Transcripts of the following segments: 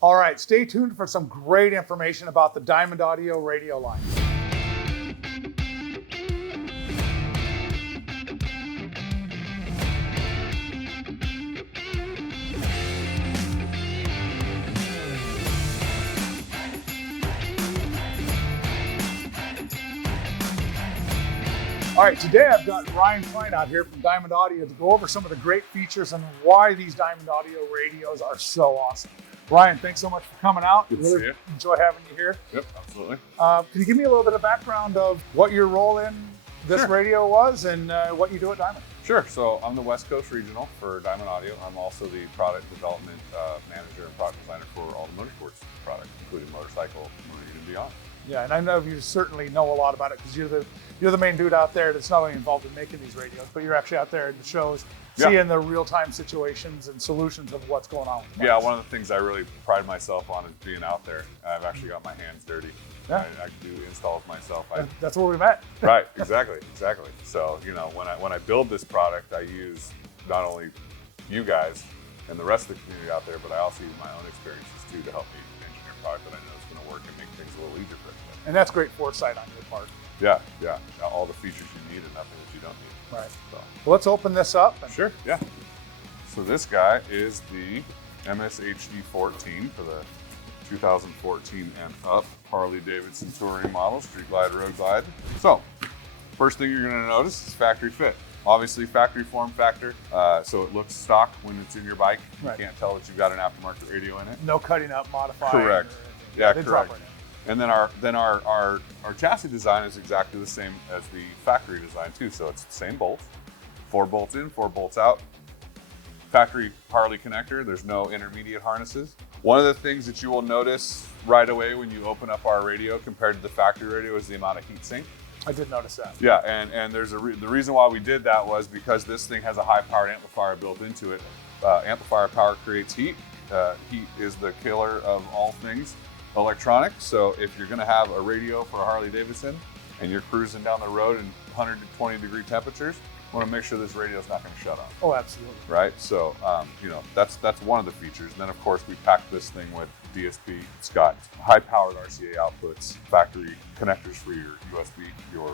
All right, stay tuned for some great information about the Diamond Audio radio line. All right, today I've got Ryan Klein out here from Diamond Audio to go over some of the great features and why these Diamond Audio radios are so awesome. Ryan, thanks so much for coming out. Good to see you. Enjoy having you here. Yep, absolutely. Can you give me a little bit of background of what your role in this radio was and what you do at Diamond? Sure. So I'm the West Coast Regional for Diamond Audio. I'm also the product development manager and product designer for all the motorsports products, including motorcycle, marine, and beyond. Yeah, and I know you certainly know a lot about it because you're the main dude out there that's not only involved in making these radios, but you're actually out there in the shows, seeing the real-time situations and solutions of what's going on. Yeah, one of the things I really pride myself on is being out there. I've actually got my hands dirty. Yeah. I can do installs myself. That's where we met. Right, exactly. So, you know, when I build this product, I use not only you guys and the rest of the community out there, but I also use my own experiences too to help me engineer a product that I know is going to work and make things a little easier for everybody. And that's great foresight on your part. Yeah. All the features you need and nothing that you don't need. Right. So well, let's open this up. Sure, yeah. So this guy is the MSHD 14 for the 2014 and up Harley Davidson touring model, Street Glide, Road Glide. So, first thing you're gonna notice is factory fit. Obviously factory form factor, so it looks stock when it's in your bike. You can't tell that you've got an aftermarket radio in it. No cutting up, modifying. Correct. Yeah, correct. And then our chassis design is exactly the same as the factory design too. So it's the same bolts, 4 bolts in, 4 bolts out. Factory Harley connector, there's no intermediate harnesses. One of the things that you will notice right away when you open up our radio compared to the factory radio is the amount of heat sink. I did notice that. Yeah, and there's the reason why we did that was because this thing has a high-powered amplifier built into it. Amplifier power creates heat. Heat is the killer of all things electronic. So if you're going to have a radio for a Harley Davidson and you're cruising down the road in 120 degree temperatures, you want to make sure this radio is not going to shut off. Oh, absolutely. Right. So you know, that's one of the features. And then of course we packed this thing with DSP. It's got high-powered RCA outputs, factory connectors for your USB, your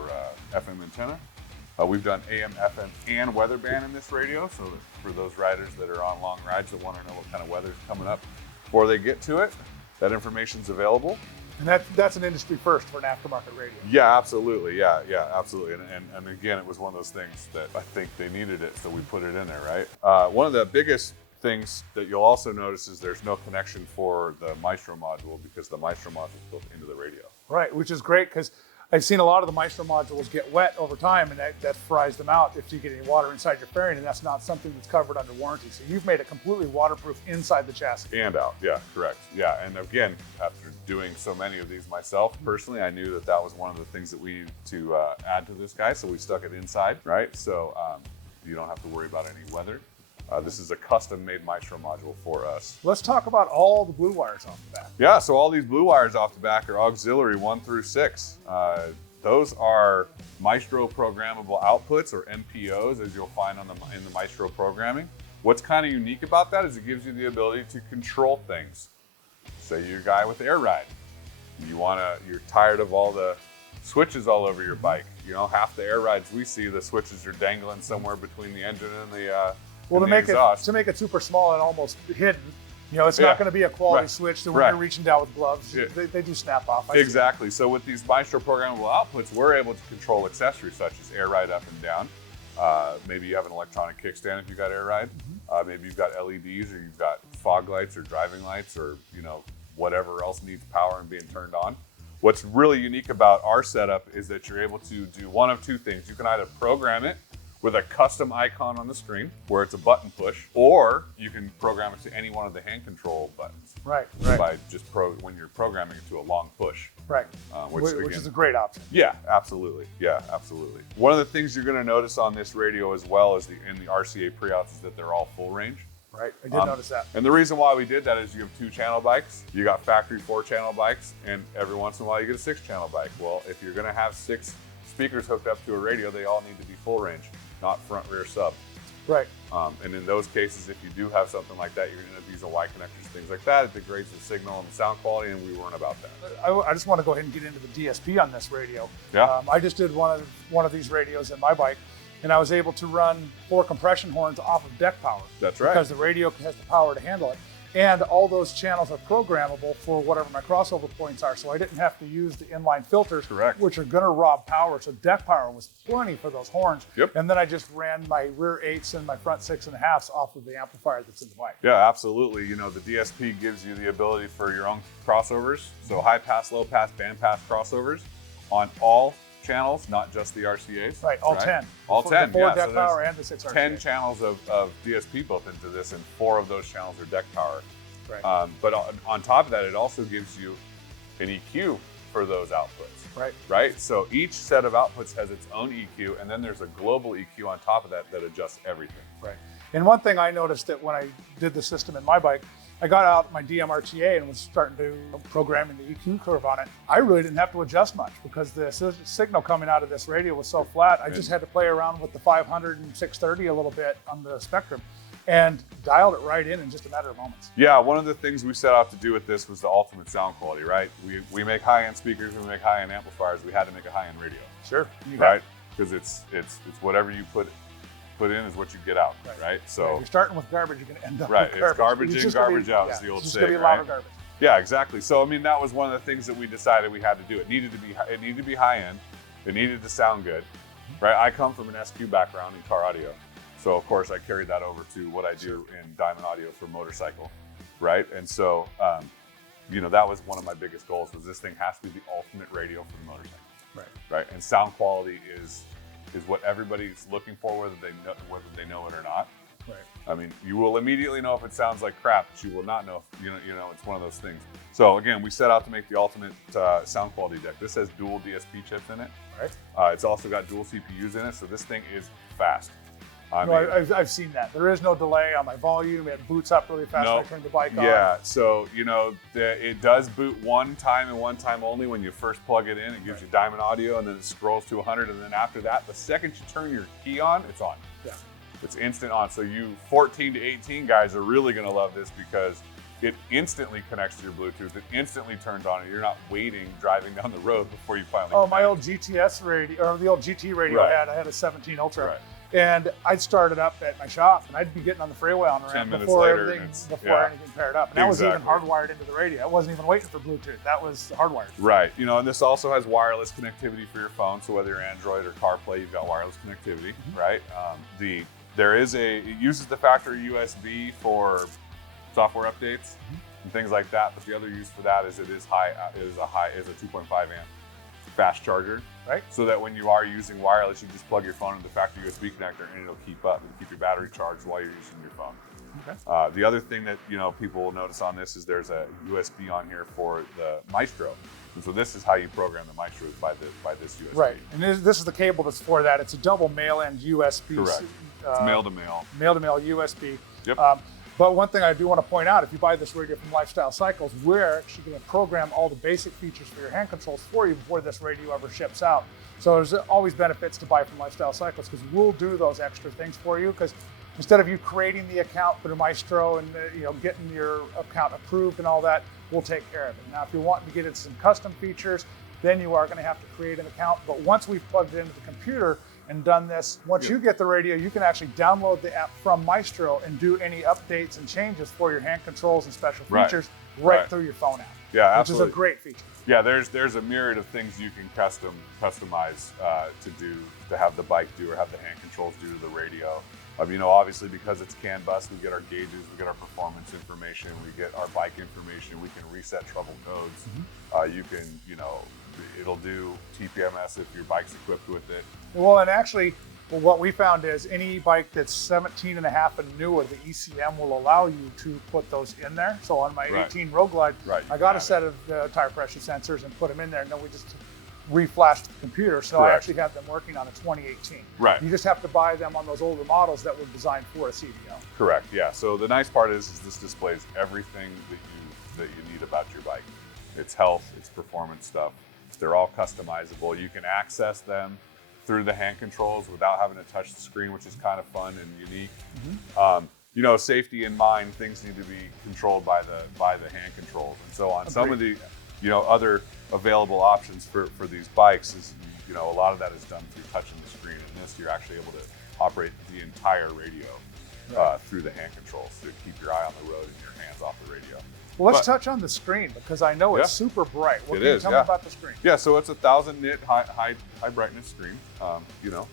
FM antenna. We've done AM, FM, and weather band in this radio. So that for those riders that are on long rides that want to know what kind of weather is coming up before they get to it, that information's available. And that's an industry first for an aftermarket radio. Yeah, absolutely. Yeah, absolutely. And again, it was one of those things that I think they needed it, so we put it in there, right? One of the biggest things that you'll also notice is there's no connection for the Maestro module because the Maestro module is built into the radio. Right, which is great because I've seen a lot of the Maestro modules get wet over time and that fries them out if you get any water inside your fairing, and that's not something that's covered under warranty. So you've made it completely waterproof inside the chassis. And out, yeah, correct. Yeah, and again, after doing so many of these myself, personally, I knew that was one of the things that we needed to add to this guy, so we stuck it inside, right? So you don't have to worry about any weather. This is a custom-made Maestro module for us. Let's talk about all the blue wires off the back. Yeah, so all these blue wires off the back are auxiliary 1 through 6. Those are Maestro programmable outputs, or MPOs, as you'll find in the Maestro programming. What's kind of unique about that is it gives you the ability to control things. Say you're a guy with air ride. You're tired of all the switches all over your bike. You know, half the air rides we see, the switches are dangling somewhere between the engine and the well, to make it super small and almost hidden, you know, it's not going to be a quality switch that when you're reaching down with gloves, they do snap off. Exactly. So with these Maestro programmable outputs, we're able to control accessories such as air ride up and down. Maybe you have an electronic kickstand if you've got air ride. Maybe you've got LEDs, or you've got fog lights or driving lights, or you know, whatever else needs power and being turned on. What's really unique about our setup is that you're able to do one of two things. You can either program it with a custom icon on the screen where it's a button push, or you can program it to any one of the hand control buttons. Right. By just when you're programming it to a long push. Right. Which is a great option. Yeah, absolutely. Yeah, absolutely. One of the things you're going to notice on this radio as well as in the RCA pre-outs is that they're all full range. Right, I did notice that. And the reason why we did that is you have 2-channel bikes, you got factory 4-channel bikes, and every once in a while you get a 6-channel bike. Well, if you're going to have 6 speakers hooked up to a radio, they all need to be full range, not front rear sub. Right. And in those cases, if you do have something like that, you're going to end up using Y connectors, things like that. It degrades the signal and the sound quality, and we weren't about that. I just want to go ahead and get into the DSP on this radio. Yeah. I just did one of these radios in my bike, and I was able to run 4 compression horns off of deck power. That's right. Because the radio has the power to handle it. And all those channels are programmable for whatever my crossover points are. So I didn't have to use the inline filters, Correct. which are going to rob power. So deck power was plenty for those horns. Yep. And then I just ran my rear 8s and my front 6.5s off of the amplifier that's in the bike. Yeah, absolutely. You know, the DSP gives you the ability for your own crossovers. So high pass, low pass, band pass crossovers on all channels, not just the RCAs. Right, all 10. All 10, the 4 yeah. deck So power there's and the 6 RCA. 10 channels of DSP built into this, and 4 of those channels are deck power. Right. But on top of that, it also gives you an EQ for those outputs. Right. Right? So each set of outputs has its own EQ, and then there's a global EQ on top of that that adjusts everything. Right. And one thing I noticed that when I did the system in my bike, I got out my DMRTA and was starting to programming the EQ curve on it. I really didn't have to adjust much because the signal coming out of this radio was so flat. I just had to play around with the 500 and 630 a little bit on the spectrum and dialed it right in just a matter of moments. Yeah, one of the things we set out to do with this was the ultimate sound quality, right? We make high-end speakers, we make high-end amplifiers. We had to make a high-end radio. Sure. Right? Because it's whatever you put in is what you get out, right? So if you're starting with garbage, you're going to end up right, with garbage. It's garbage in, garbage out is the old saying, It's just going to be right? louder garbage. Yeah, exactly. So I mean, that was one of the things that we decided we had to do. It needed to be high end. It needed to sound good, right? I come from an SQ background in car audio, so of course I carried that over to what I do in Diamond Audio for motorcycle, right? And so, you know, that was one of my biggest goals. Was this thing has to be the ultimate radio for the motorcycle, right? And sound quality is what everybody's looking for, whether they know it or not. Right. I mean, you will immediately know if it sounds like crap, but you will not know if, you know, it's one of those things. So again, we set out to make the ultimate sound quality deck. This has dual DSP chips in it. Right. It's also got dual CPUs in it, so this thing is fast. I've seen that. There is no delay on my volume. It boots up really fast when I turn the bike on. Yeah, so, you know, it does boot one time and one time only when you first plug it in. It gives you Diamond Audio, and then it scrolls to 100, and then after that, the second you turn your key on, it's on. Yeah. It's instant on. So you 14 to 18 guys are really going to love this because it instantly connects to your Bluetooth. It instantly turns on, and you're not waiting, driving down the road before you finally connect. My old GTS radio, or the old GT radio I had a 17 Ultra. Right. And I'd start it up at my shop, and I'd be getting on the freeway on the ramp before anything paired up. And that was even hardwired into the radio. It wasn't even waiting for Bluetooth. That was hardwired. Right. You know, and this also has wireless connectivity for your phone. So whether you're Android or CarPlay, you've got wireless connectivity, right? It uses the factory USB for software updates and things like that. But the other use for that is it is a 2.5 amp fast charger. Right. So that when you are using wireless, you just plug your phone into the factory USB connector and it'll keep up and keep your battery charged while you're using your phone. Okay. The other thing that, you know, people will notice on this is there's a USB on here for the Maestro. And so this is how you program the Maestro, is by this USB. Right. And this is the cable that's for that. It's a double male-end USB. Correct. It's male-to-male. Male-to-male USB. Yep. But one thing I do want to point out, if you buy this radio from Lifestyle Cycles, we're actually going to program all the basic features for your hand controls for you before this radio ever ships out. So there's always benefits to buy from Lifestyle Cycles because we'll do those extra things for you. Because instead of you creating the account for the Maestro and getting your account approved and all that, we'll take care of it. Now, if you're wanting to get into some custom features, then you are going to have to create an account. But once we've plugged it into the computer and done this, once you get the radio, you can actually download the app from Maestro and do any updates and changes for your hand controls and special features right through your phone app. Yeah, absolutely. Which is a great feature. Yeah, there's a myriad of things you can customize to have the bike do or have the hand controls do to the radio. Obviously because it's CAN bus, we get our gauges, we get our performance information, we get our bike information, we can reset trouble codes. You can, it'll do TPMS if your bike's equipped with it. Well, and actually, what we found is any bike that's 17 and a half and newer, the ECM will allow you to put those in there. So on my 18 Road Glide, I got a set of tire pressure sensors and put them in there, and then we just reflashed the computer. So I actually have them working on a 2018. Right. You just have to buy them on those older models that were designed for a CDL. Correct. Yeah. So the nice part is this displays everything that you need about your bike. It's health, it's performance stuff. They're all customizable. You can access them through the hand controls without having to touch the screen, which is kind of fun and unique. You know, safety in mind, things need to be controlled by the hand controls. And so on some of the, you know, other available options for these bikes is, you know, a lot of that is done through touching the screen. And this, you're actually able to operate the entire radio through the hand controls to keep your eye on the road and your hands off the radio. Well, let's touch on the screen because I know it's super bright. What can you tell me about the screen? Yeah, so it's a 1000 nit high brightness screen. You know,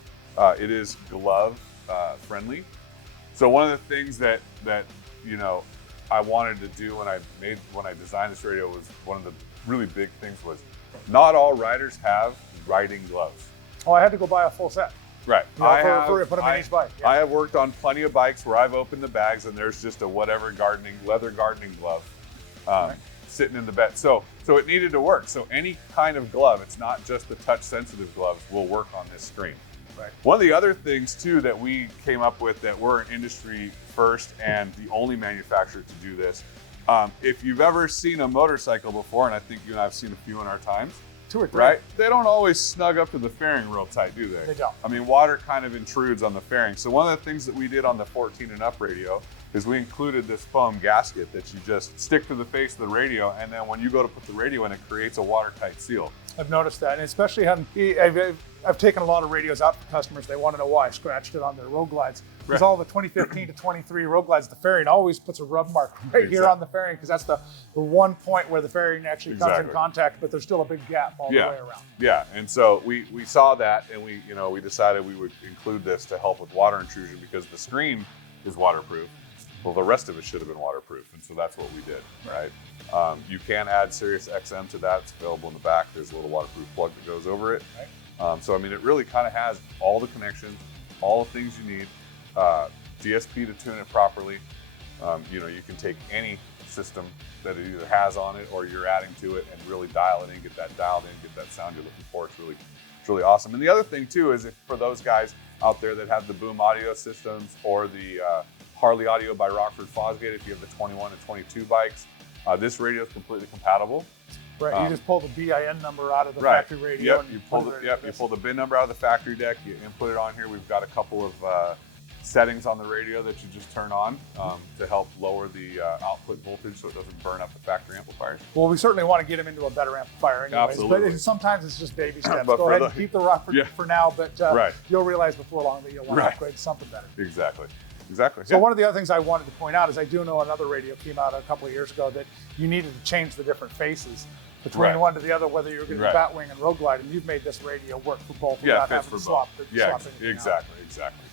it is glove friendly. So one of the things that you know I wanted to do when I designed this radio was one of the really big things was not all riders have riding gloves. Oh, I had to go buy a full set. Right. You know, put them in each bike. Yeah. I have worked on plenty of bikes where I've opened the bags and there's just a whatever leather gardening glove sitting in the bed. So it needed to work. So any kind of glove, it's not just the touch sensitive gloves, will work on this screen. Right. One of the other things too that we came up with that we're an industry first and the only manufacturer to do this. If you've ever seen a motorcycle before, and I think you and I have seen a few in our times, 2 or 3. right? They don't always snug up to the fairing real tight, do they? They don't. I mean, water kind of intrudes on the fairing. So one of the things that we did on the 14 and up radio is we included this foam gasket that you just stick to the face of the radio, and then when you go to put the radio in, it creates a watertight seal. I've noticed that, and especially I've taken a lot of radios out for customers. They want to know why I scratched it on their road glides. Because all the 2015 to 23 road glides, the fairing always puts a rub mark right here on the fairing because that's the one point where the fairing actually comes in contact, but there's still a big gap all the way around. Yeah, and so we saw that, and we decided we would include this to help with water intrusion because the screen is waterproof. Well, the rest of it should have been waterproof, and so that's what we did, right? You can add Sirius XM to that. It's available in the back. There's a little waterproof plug that goes over it. Right. So, I mean, it really kind of has all the connections, all the things you need, DSP to tune it properly. You know, you can take any system that it either has on it or you're adding to it and really dial it in, get that dialed in, get that sound you're looking for. It's really awesome. And the other thing, too, is if for those guys out there that have the Boom audio systems or the Harley Audio by Rockford Fosgate, if you have the 21 and 22 bikes, this radio is completely compatible. Right, you just pull the BIN number out of the factory radio. Yep, you pull the bin number out of the factory deck, you input it on here. We've got a couple of settings on the radio that you just turn on to help lower the output voltage so it doesn't burn up the factory amplifiers. Well, we certainly want to get them into a better amplifier anyways. Absolutely. But sometimes it's just baby steps. Go ahead and keep the Rockford for now, but you'll realize before long that you'll want to upgrade to something better. Exactly. So one of the other things I wanted to point out is I do know another radio came out a couple of years ago that you needed to change the different faces between one to the other, whether you're going to be Batwing and Road Glide, and you've made this radio work for both without having to swap anything out. Exactly.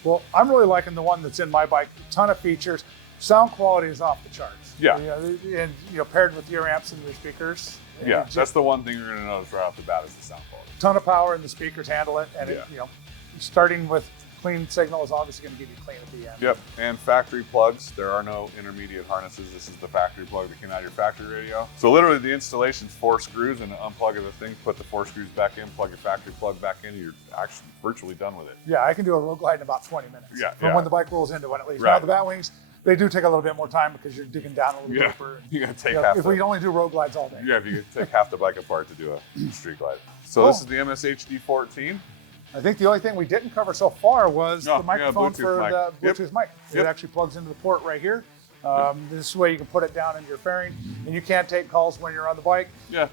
Well, I'm really liking the one that's in my bike. A ton of features. Sound quality is off the charts. Yeah. And paired with your amps and your speakers. Yeah, that's the one thing you're going to notice right off the bat is the sound quality. Ton of power and the speakers handle it, and starting with clean signal is obviously going to give you clean at the end. Yep, and factory plugs. There are no intermediate harnesses. This is the factory plug that came out of your factory radio. So literally the installation's 4 screws and unplug the thing, put the 4 screws back in, plug your factory plug back in, you're actually virtually done with it. Yeah, I can do a road glide in about 20 minutes. From when the bike rolls into one at least. Right. Now the Batwings, they do take a little bit more time because you're digging down a little deeper. You gotta take half. If we only do road glides all day. Yeah, if you could take half the bike apart to do a street glide. So this is the MSHD 14. I think the only thing we didn't cover so far was the microphone for the Bluetooth mic. It actually plugs into the port right here. This way you can put it down into your fairing, and you can't take calls when you're on the bike.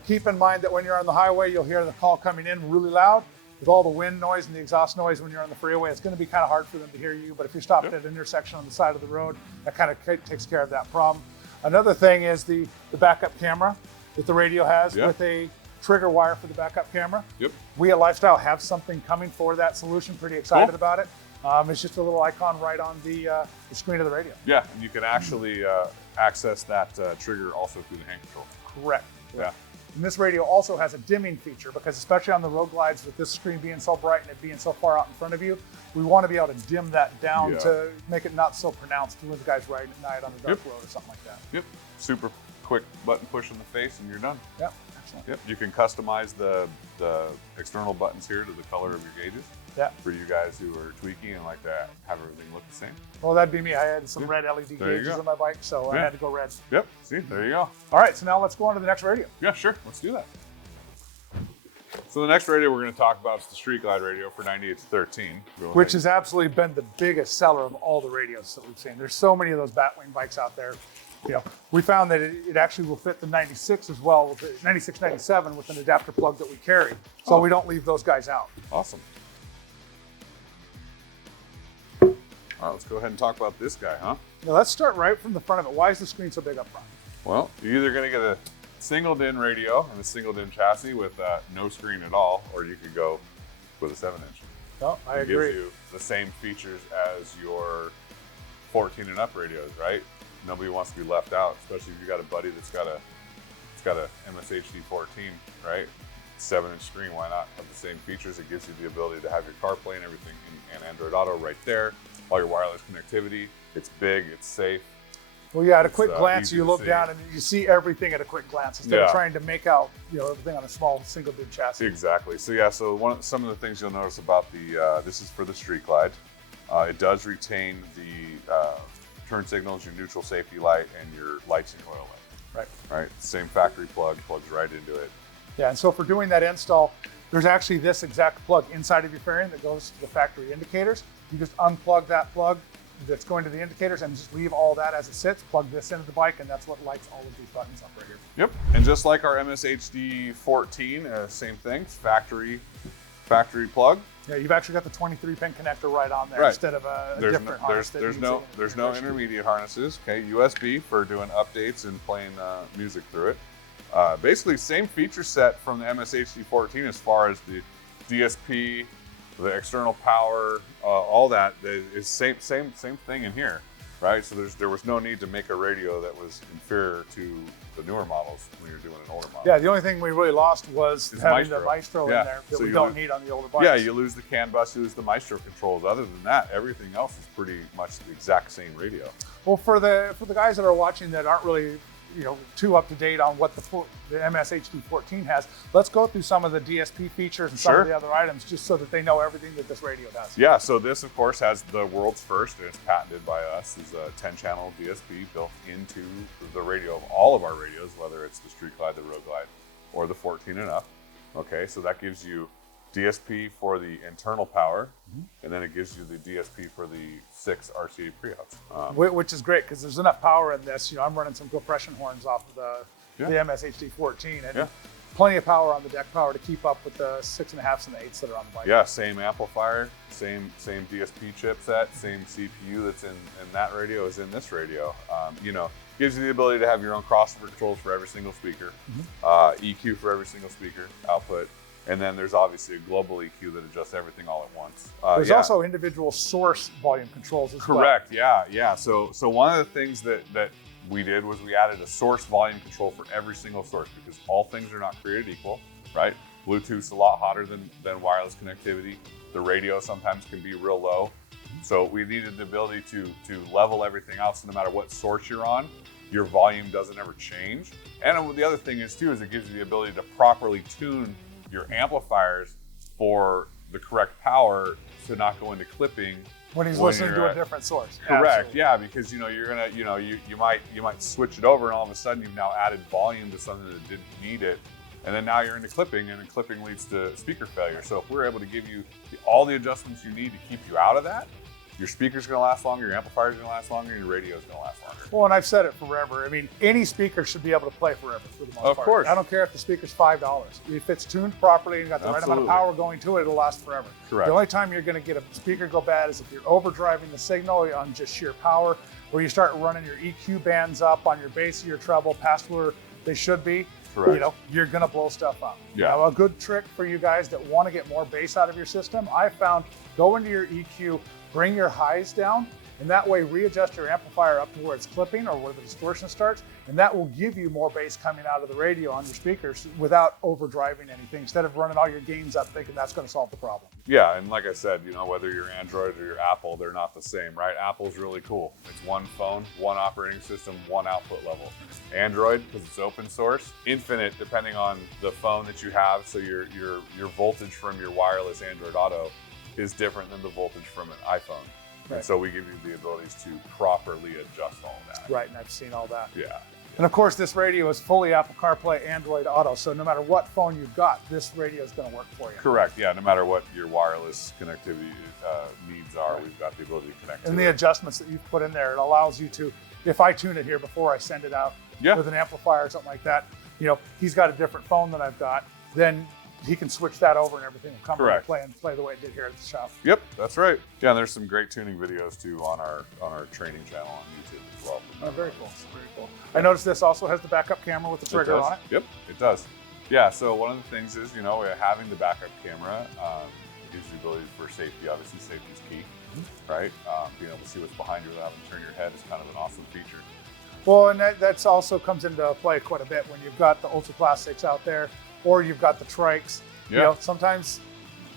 Keep in mind that when you're on the highway, you'll hear the call coming in really loud. With all the wind noise and the exhaust noise when you're on the freeway, it's going to be kind of hard for them to hear you. But if you're stopped at an intersection on the side of the road, that kind of takes care of that problem. Another thing is the backup camera that the radio has with a trigger wire for the backup camera. We at Lifestyle have something coming for that solution. Pretty excited about it. It's just a little icon right on the screen of the radio. Yeah, and you can actually access that trigger also through the hand control. Correct. Yeah. And this radio also has a dimming feature because especially on the road glides with this screen being so bright and it being so far out in front of you, we want to be able to dim that down to make it not so pronounced when the guy's riding at night on the dark road or something like that. Super quick button push in the face and you're done. Excellent. You can customize the external buttons here to the color of your gauges. For you guys who are tweaking and like to have everything look the same. Well, that'd be me. I had some red LED gauges on my bike, so I had to go red. See, there you go. All right, so now let's go on to the next radio. Yeah, sure. Let's do that. So the next radio we're going to talk about is the Street Glide radio for 98 to 13. Which has absolutely been the biggest seller of all the radios that we've seen. There's so many of those Batwing bikes out there. You know, we found that it actually will fit the 96 as well, with the 96, 97 with an adapter plug that we carry. So we don't leave those guys out. Awesome. All right, let's go ahead and talk about this guy, huh? Now let's start right from the front of it. Why is the screen so big up front? Well, you're either going to get a single DIN radio and a single DIN chassis with no screen at all, or you could go with a 7-inch. No, I agree. It gives you the same features as your 14 and up radios, right? Nobody wants to be left out, especially if you got a buddy that's got a MSHD 14, right? 7-inch screen, why not have the same features? It gives you the ability to have your CarPlay and everything and Android Auto right there, all your wireless connectivity. It's big, it's safe. Well, yeah, at a quick glance, you look down and you see everything at a quick glance instead of trying to make out, you know, everything on a small single DIN chassis. Exactly. So yeah, some of the things you'll notice about the this is for the Street Glide. It does retain the turn signals, your neutral safety light, and your lights and oil light. Right. Same factory plug, plugs right into it. Yeah, and so for doing that install, there's actually this exact plug inside of your fairing that goes to the factory indicators. You just unplug that plug that's going to the indicators and just leave all that as it sits, plug this into the bike, and that's what lights all of these buttons up right here. Yep, and just like our MSHD 14, same thing, factory plug. Yeah, you've actually got the 23-pin connector right on there instead of a different harness. There's no intermediate harnesses. Okay, USB for doing updates and playing music through it. Basically, same feature set from the MSHD 14 as far as the DSP, the external power, all that is same thing in here, right? So there was no need to make a radio that was inferior to the newer models when you're doing an older model. Yeah, the only thing we really lost was having the Maestro in there that we don't need on the older bikes. Yeah, you lose the CAN bus, you lose the Maestro controls. Other than that, everything else is pretty much the exact same radio. Well, for the guys that are watching that aren't really, you know, too up to date on what the MSHD 14 has, let's go through some of the DSP features and some of the other items just so that they know everything that this radio does. Yeah, so this of course has the world's first, and it's patented by us, is a 10-channel DSP built into the radio of all of our radios, whether it's the Street Glide, the Road Glide, or the 14 and up. Okay, so that gives you DSP for the internal power, and then it gives you the DSP for the 6 RCA pre-outs. Which is great because there's enough power in this. You know, I'm running some compression horns off of the MSHD 14 and plenty of power on the deck power to keep up with the 6.5s and the 8s that are on the bike. Yeah, same amplifier, same DSP chipset, same CPU that's in that radio is in this radio. You know, gives you the ability to have your own crossover controls for every single speaker, EQ for every single speaker output. And then there's obviously a global EQ that adjusts everything all at once. There's also individual source volume controls as well. Correct, yeah. So one of the things that we did was we added a source volume control for every single source because all things are not created equal, right? Bluetooth's a lot hotter than wireless connectivity. The radio sometimes can be real low. So we needed the ability to level everything out so no matter what source you're on, your volume doesn't ever change. And the other thing is too, is it gives you the ability to properly tune your amplifiers for the correct power to not go into clipping when he's listening to a different source. Correct. Absolutely. Yeah, because you know you're gonna, you might switch it over, and all of a sudden you've now added volume to something that didn't need it, and then now you're into clipping, and then clipping leads to speaker failure. So if we're able to give you all the adjustments you need to keep you out of that, your speaker's gonna last longer, your amplifier's gonna last longer, and your radio's gonna last longer. Well, and I've said it forever. I mean, any speaker should be able to play forever for the most part. Of course. I don't care if the speaker's $5. If it's tuned properly and got the right amount of power going to it, it'll last forever. Correct. The only time you're gonna get a speaker go bad is if you're overdriving the signal on just sheer power, or you start running your EQ bands up on your bass or your treble past where they should be. Correct. You know, you're gonna blow stuff up. Yeah. Now, a good trick for you guys that wanna get more bass out of your system, I found go into your EQ, bring your highs down, and that way readjust your amplifier up to where it's clipping or where the distortion starts, and that will give you more bass coming out of the radio on your speakers without overdriving anything, instead of running all your gains up thinking that's going to solve the problem. Yeah, and like I said, you know, whether you're Android or you're Apple, they're not the same, right? Apple's really cool. It's one phone, one operating system, one output level. Android, because it's open source, infinite depending on the phone that you have, so your voltage from your wireless Android Auto is different than the voltage from an iPhone. Right. And so we give you the abilities to properly adjust all of that. Right, and I've seen all that. Yeah. And of course, this radio is fully Apple CarPlay, Android Auto. So no matter what phone you've got, this radio is going to work for you. Correct. Yeah. No matter what your wireless connectivity needs are, we've got the ability to connect. And the adjustments that you've put in there, it allows you to, if I tune it here before I send it out with an amplifier or something like that, you know, he's got a different phone than I've got, then he can switch that over and everything will come and play the way it did here at the shop. Yep, that's right. Yeah, and there's some great tuning videos too on our training channel on YouTube as well. Oh, very cool. Very cool. I noticed this also has the backup camera with the trigger on it. Yep, it does. Yeah, so one of the things is, you know, having the backup camera gives the ability for safety. Obviously, safety is key, right? Being able to see what's behind you without having to turn your head is kind of an awesome feature. Well, and that's also comes into play quite a bit when you've got the ultra plastics out there, or you've got the trikes. You know, sometimes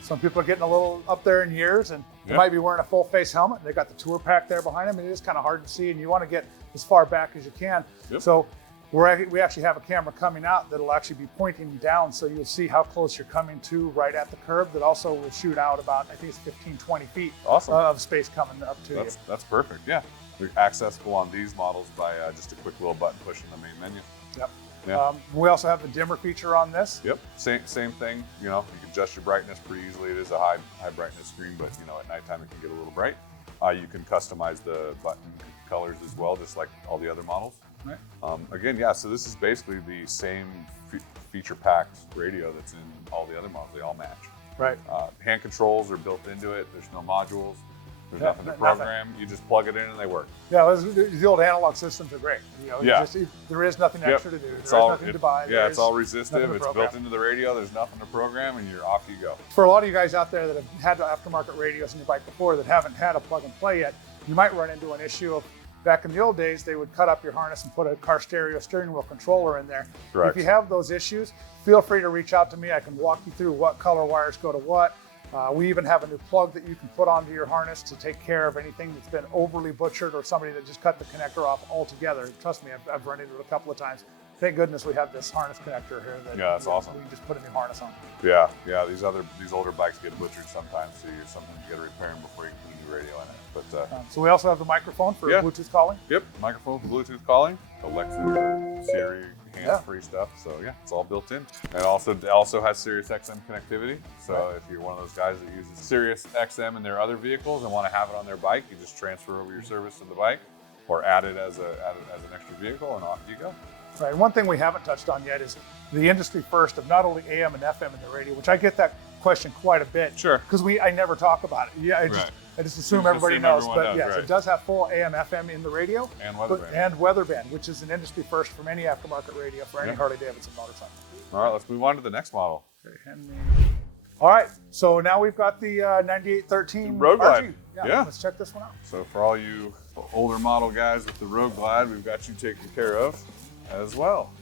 some people are getting a little up there in years and they might be wearing a full face helmet. They got the tour pack there behind them, and it is kind of hard to see, and you want to get as far back as you can. So we actually have a camera coming out that'll actually be pointing down, so you'll see how close you're coming to right at the curb. That also will shoot out about, I think it's 15, 20 feet of space coming up to you. That's perfect, yeah. They're accessible on these models by just a quick little button push in the main menu. Yep. Yeah. We also have the dimmer feature on this. Yep, same thing. You know, you can adjust your brightness pretty easily. It is a high brightness screen, but you know, at nighttime it can get a little bright. You can customize the button colors as well, just like all the other models. Right. Again, yeah, so this is basically the same feature-packed radio that's in all the other models. They all match. Right. Hand controls are built into it. There's no modules. There's nothing to program. You just plug it in and they work. Yeah, the old analog systems are great. You know, there is nothing extra to do. There's nothing to buy. Yeah, it's all resistive. It's built into the radio. There's nothing to program, and you're off you go. For a lot of you guys out there that have had aftermarket radios in your bike before that haven't had a plug and play yet, you might run into an issue of, back in the old days, they would cut up your harness and put a car stereo steering wheel controller in there. Correct. If you have those issues, feel free to reach out to me. I can walk you through what color wires go to what. We even have a new plug that you can put onto your harness to take care of anything that's been overly butchered or somebody that just cut the connector off altogether. Trust me, I've run into it a couple of times. Thank goodness we have this harness connector here that that's awesome. We can just put a new harness on. Yeah, these older bikes get butchered sometimes, so sometimes you got to repair them before you can put a new radio in it. But so we also have the microphone for Bluetooth calling. Yep, microphone for Bluetooth calling, Alexa or Siri, hands-free stuff. So yeah, it's all built in. And it also has Sirius XM connectivity. So if you're one of those guys that uses Sirius XM in their other vehicles and want to have it on their bike, you just transfer over your service to the bike, or add it as an extra vehicle, and off you go. Right. And one thing we haven't touched on yet is the industry first of not only AM and FM in the radio, which I get that question quite a bit. Sure. Because I never talk about it. Yeah. I just assume everybody knows. But yes, it does have full AM, FM in the radio. And weatherband. And weatherband, which is an industry first from any aftermarket radio for any Harley Davidson motorcycle. All right, let's move on to the next model. Okay, all right, so now we've got the 9813 Road Glide. Yeah, let's check this one out. So for all you older model guys with the Road Glide, we've got you taken care of as well.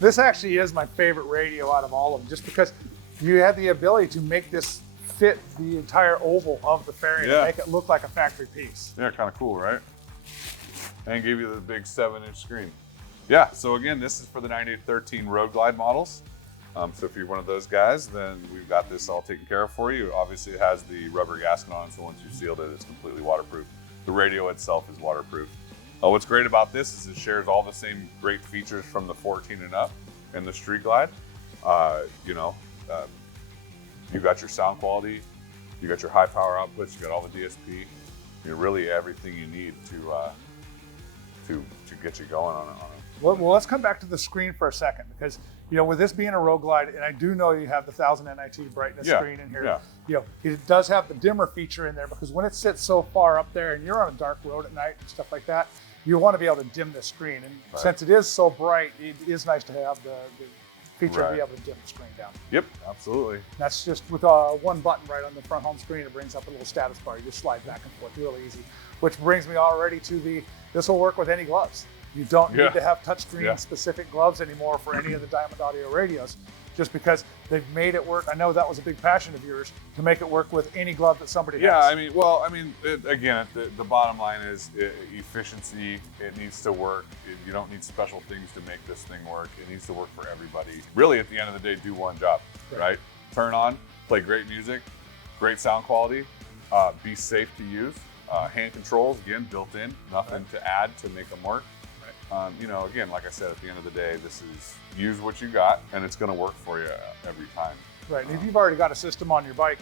This actually is my favorite radio out of all of them, just because you had the ability to make this fit the entire oval of the fairing and make it look like a factory piece. Yeah, kind of cool, right? And give you the big 7-inch screen. Yeah, so again, this is for the 9813 Road Glide models. So if you're one of those guys, then we've got this all taken care of for you. Obviously, it has the rubber gasket on it, so once you've sealed it, it's completely waterproof. The radio itself is waterproof. What's great about this is it shares all the same great features from the 14 and up and the Street Glide. You've got your sound quality, you got your high power outputs, you got all the DSP, really everything you need to get you going on it. Well, let's come back to the screen for a second, because with this being a Road Glide, and I do know you have the 1000 nit brightness screen in here. It does have the dimmer feature in there, because when it sits so far up there and you're on a dark road at night and stuff like that, you want to be able to dim the screen. And since it is so bright, it is nice to have the feature to be able to dim the screen down. Yep, absolutely. And that's just with one button right on the front home screen. It brings up a little status bar. You just slide back and forth really easy, which brings me already to this will work with any gloves. You don't need to have touchscreen specific gloves anymore for any of the Diamond Audio radios, just because they've made it work. I know that was a big passion of yours, to make it work with any glove that somebody has. Again, the bottom line is efficiency. It needs to work. You don't need special things to make this thing work. It needs to work for everybody. Really, at the end of the day, do one job, right? Turn on, play great music, great sound quality, be safe to use. Hand controls, again, built in, nothing to add to make them work. You know, again, like I said, at the end of the day, this is use what you got, and it's going to work for you every time. Right. And if you've already got a system on your bike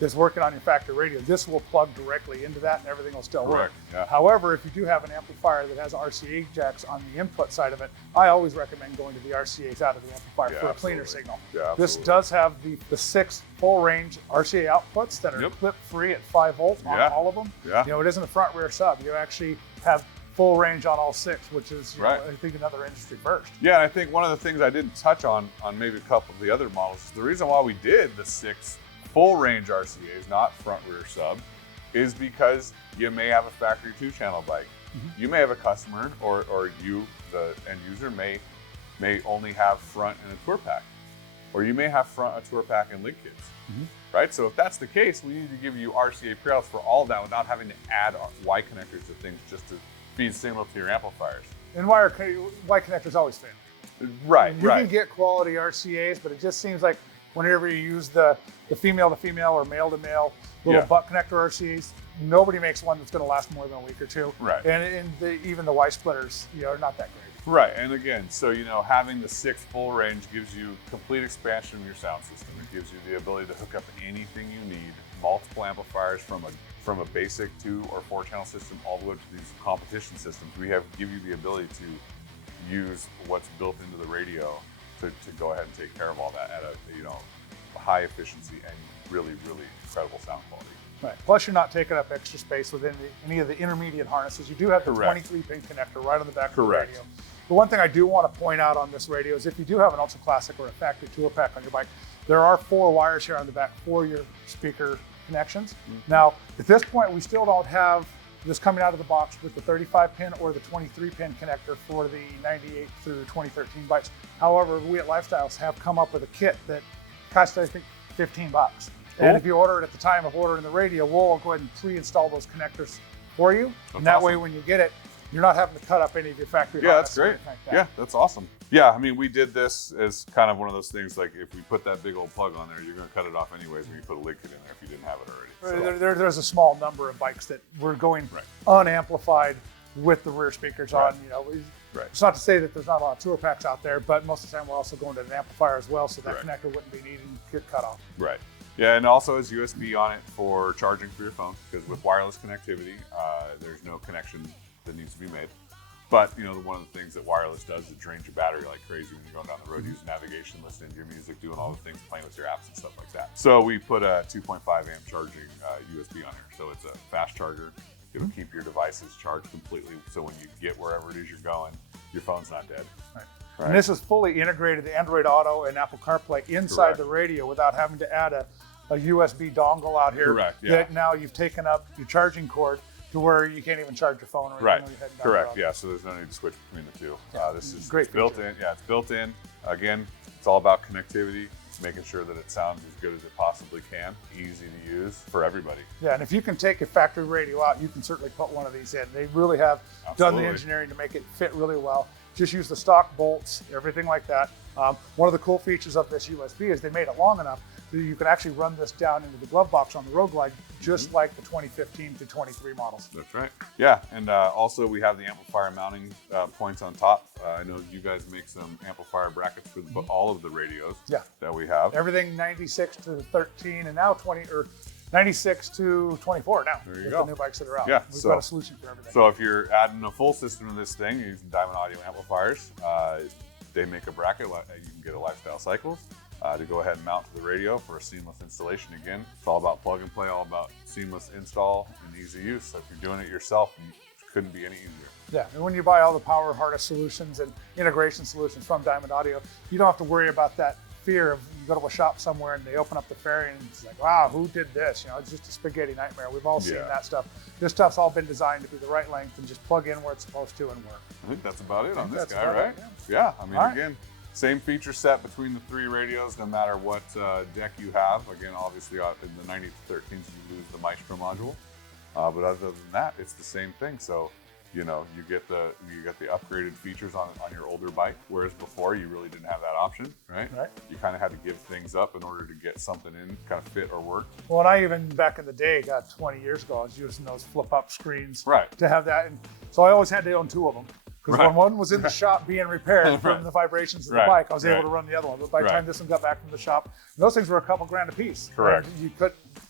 that's working on your factory radio, this will plug directly into that and everything will still work. Yeah. However, if you do have an amplifier that has RCA jacks on the input side of it, I always recommend going to the RCAs out of the amplifier for a cleaner signal. Yeah, this does have the 6 full range RCA outputs that are clip free at 5 volts on all of them. Yeah. You know, it isn't a front rear sub. You actually have full range on all 6, which is, you know, I think, another industry first. Yeah, and I think one of the things I didn't touch on maybe a couple of the other models, is the reason why we did the 6 full range RCAs, not front rear sub, is because you may have a factory 2-channel bike. You may have a customer, or you, the end user, may only have front and a tour pack, or you may have front, a tour pack, and link kits. Right? So if that's the case, we need to give you RCA pre-outs for all of that without having to add Y connectors to things just to feed signal to your amplifiers. And Y connectors always fail. Right, You can get quality RCAs, but it just seems like whenever you use the female to female or male to male little butt connector RCAs, nobody makes one that's going to last more than a week or two. Right. And even the Y splitters, you know, are not that great. Right, and again, so you know, having the 6 full range gives you complete expansion of your sound system. It gives you the ability to hook up anything you need, multiple amplifiers from a basic 2 or 4-channel system all the way to these competition systems. We give you the ability to use what's built into the radio to go ahead and take care of all that at a high efficiency and really, really incredible sound quality. Right. Plus, you're not taking up extra space within any of the intermediate harnesses. You do have the 23-pin connector right on the back of the radio. The one thing I do want to point out on this radio is if you do have an Ultra Classic or a factory tour pack on your bike, there are 4 wires here on the back for your speaker connections. Now, at this point, we still don't have this coming out of the box with the 35-pin or the 23-pin connector for the 98 through 2013 bikes. However, we at Lifestyles have come up with a kit that costs, I think, $15. And if you order it at the time of ordering the radio, we'll go ahead and pre-install those connectors for you. And that way, when you get it, you're not having to cut up any of your factory. Yeah, that's great. Yeah, that's awesome. Yeah, I mean, we did this as kind of one of those things, like if we put that big old plug on there, you're going to cut it off anyways when you put a link kit in there if you didn't have it already. So. There's a small number of bikes that we're going unamplified with the rear speakers on. You know, it's not to say that there's not a lot of tour packs out there, but most of the time we're also going to an amplifier as well, so that connector wouldn't be needed and get cut off. Right. Yeah, and also has USB on it for charging for your phone, because with wireless connectivity, there's no connection that needs to be made. But, you know, one of the things that wireless does is it drains your battery like crazy when you're going down the road using navigation, listening to your music, doing all the things, playing with your apps and stuff like that. So we put a 2.5 amp charging USB on here. So it's a fast charger. It'll keep your devices charged completely. So when you get wherever it is you're going, your phone's not dead. Right. And this is fully integrated, the Android Auto and Apple CarPlay inside the radio without having to add a USB dongle out here. That now you've taken up your charging cord to where you can't even charge your phone or anything. Correct. Yeah. So there's no need to switch between the two. This is great. Built in. Yeah, it's built in. Again, it's all about connectivity. It's making sure that it sounds as good as it possibly can. Easy to use for everybody. Yeah, and if you can take a factory radio out, you can certainly put one of these in. They really have done the engineering to make it fit really well. Just use the stock bolts, everything like that. One of the cool features of this USB is they made it long enough that you can actually run this down into the glove box on the Road Glide, just like the 2015 to 23 models. That's right. Yeah, and also we have the amplifier mounting points on top. I know you guys make some amplifier brackets for all of the radios that we have. Everything 96 to 13 and now 20 or 96 to 24 now. There you with go. the new bikes that are out. Yeah, We've got a solution for everything. So if you're adding a full system to this thing, you're using Diamond Audio amplifiers. They make a bracket. You can get a Lifestyle Cycles to go ahead and mount to the radio for a seamless installation. Again, it's all about plug and play, all about seamless install and easy use. So if you're doing it yourself, it couldn't be any easier. Yeah, and when you buy all the power harness solutions and integration solutions from Diamond Audio, you don't have to worry about that fear of you go to a shop somewhere and they open up the fairing and it's like, wow, who did this? You know, it's just a spaghetti nightmare. We've all seen that stuff. This stuff's all been designed to be the right length and just plug in where it's supposed to and work. I think that's about it on this guy, right? Yeah, I mean, again, same feature set between the 3 radios, no matter what deck you have. Again, obviously in the 90 to 13s, you lose the Maestro module. But other than that, it's the same thing. So, you know, you get the upgraded features on your older bike, whereas before you really didn't have that option, right? You kind of had to give things up in order to get something in, kind of fit or work. Well, and I even back in the day, 20 years ago, I was using those flip-up screens to have that. And so I always had to own 2 of them. Because Right. when one was in the shop being repaired from the vibrations of the Right. bike, I was able Right. to run the other one. But by the Right. time this one got back from the shop, those things were a couple grand a piece. Correct. And you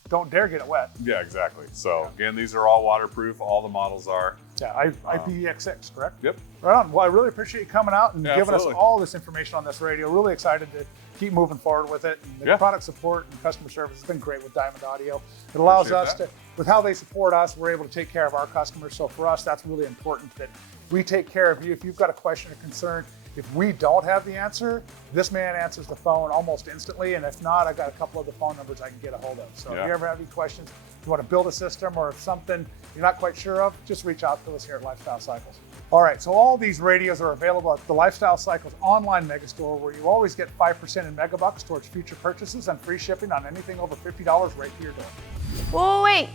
don't dare get it wet. Yeah, exactly. So again, these are all waterproof. All the models are. Yeah, IPX6, correct? Yep. Right on. Well, I really appreciate you coming out and Yeah, giving absolutely. us all this information on this radio. Really excited to keep moving forward with it. And the Yeah. product support and customer service has been great with Diamond Audio. It allows Appreciate us that. with how they support us, we're able to take care of our customers. So for us, that's really important that we take care of you. If you've got a question or concern, if we don't have the answer, this man answers the phone almost instantly. And if not, I've got a couple of the phone numbers I can get a hold of. So if you ever have any questions, if you want to build a system or if something you're not quite sure of, just reach out to us here at Lifestyle Cycles. All right, so all these radios are available at the Lifestyle Cycles online Megastore, where you always get 5% in megabucks towards future purchases and free shipping on anything over $50 right to your door. Well, wait.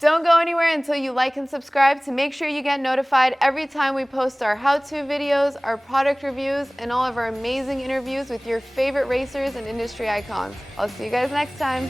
Don't go anywhere until you like and subscribe to make sure you get notified every time we post our how-to videos, our product reviews, and all of our amazing interviews with your favorite racers and industry icons. I'll see you guys next time.